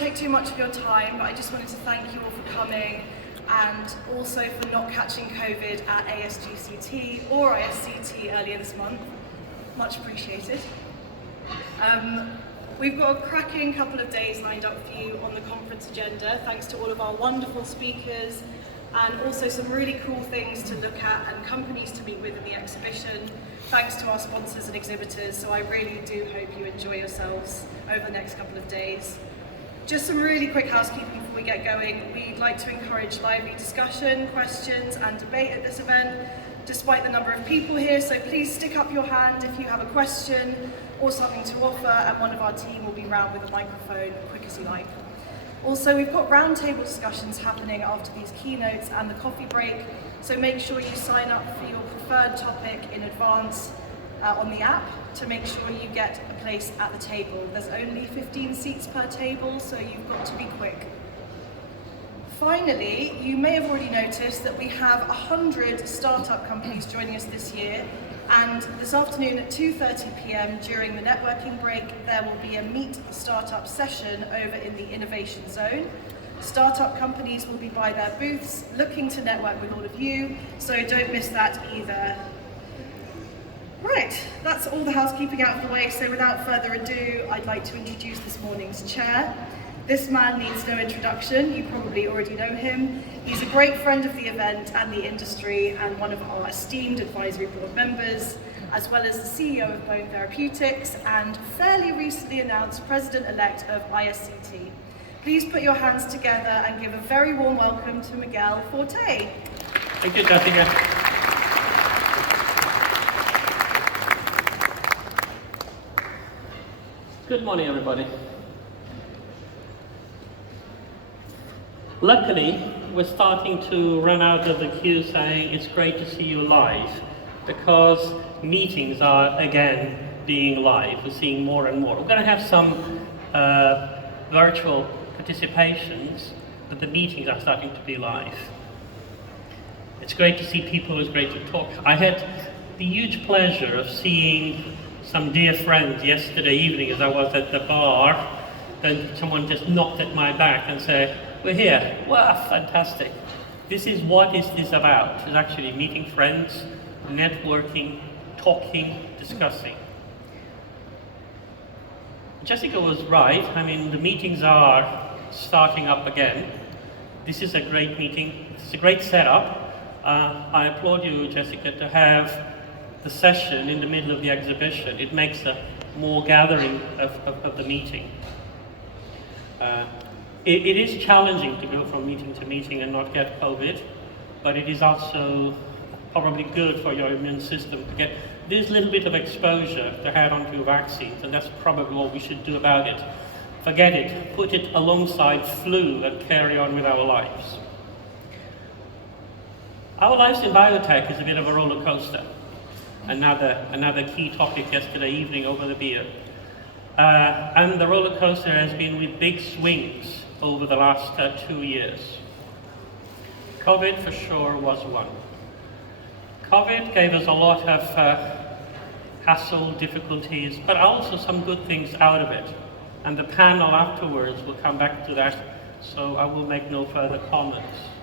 take too much of your time, but I just wanted to thank you all for coming and also for not catching COVID at ASGCT or ISCT earlier this month. Much appreciated. We've got a cracking couple of days lined up for you on the conference agenda, thanks to all of our wonderful speakers and also some really cool things to look at and companies to meet with in the exhibition, thanks to our sponsors and exhibitors. So I really do hope you enjoy yourselves over the next couple of days. Just some really quick housekeeping before we get going. We'd like to encourage lively discussion, questions and debate at this event, despite the number of people here. So please stick up your hand if you have a question or something to offer, and one of our team will be round with a microphone, quick as you like. Also, we've got roundtable discussions happening after these keynotes and the coffee break, so make sure you sign up for your preferred topic in advance on the app to make sure you get a place at the table. There's only 15 seats per table, so you've got to be quick. Finally, you may have already noticed that we have 100 startup companies joining us this year, and this afternoon at 2:30 p.m. during the networking break, there will be a Meet Startup session over in the Innovation Zone. Startup companies will be by their booths looking to network with all of you, so don't miss that either. Right, that's all the housekeeping out of the way, so without further ado, I'd like to introduce this morning's chair. This man needs no introduction, you probably already know him. He's a great friend of the event and the industry and one of our esteemed advisory board members, as well as the CEO of Bone Therapeutics and fairly recently announced President-elect of ISCT. Please put your hands together and give a very warm welcome to Miguel Forte. Thank you, Jessica. Good morning, everybody. Luckily, we're starting to run out of the queue saying it's great to see you live, because meetings are again being live. We're seeing more and more. We're going to have some virtual participations, but the meetings are starting to be live. It's great to see people, it's great to talk. I had the huge pleasure of seeing some dear friends yesterday evening as I was at the bar. Then someone just knocked at my back and said, "We're here." Wow, fantastic. This is what is this about. It's actually meeting friends, networking, talking, discussing. Jessica was right. I mean, the meetings are starting up again. This is a great meeting. It's a great setup. I applaud you, Jessica, to have the session in the middle of the exhibition. It makes a more gathering of the meeting. It is challenging to go from meeting to meeting and not get COVID, but it is also probably good for your immune system to get this little bit of exposure to add onto vaccines, and that's probably what we should do about it. Forget it, put it alongside flu and carry on with our lives. Our lives in biotech is a bit of a roller coaster. Another key topic yesterday evening over the beer. And the roller coaster has been with big swings over the last 2 years. COVID for sure was one. COVID gave us a lot of hassle, difficulties, but also some good things out of it. And the panel afterwards will come back to that, so I will make no further comments.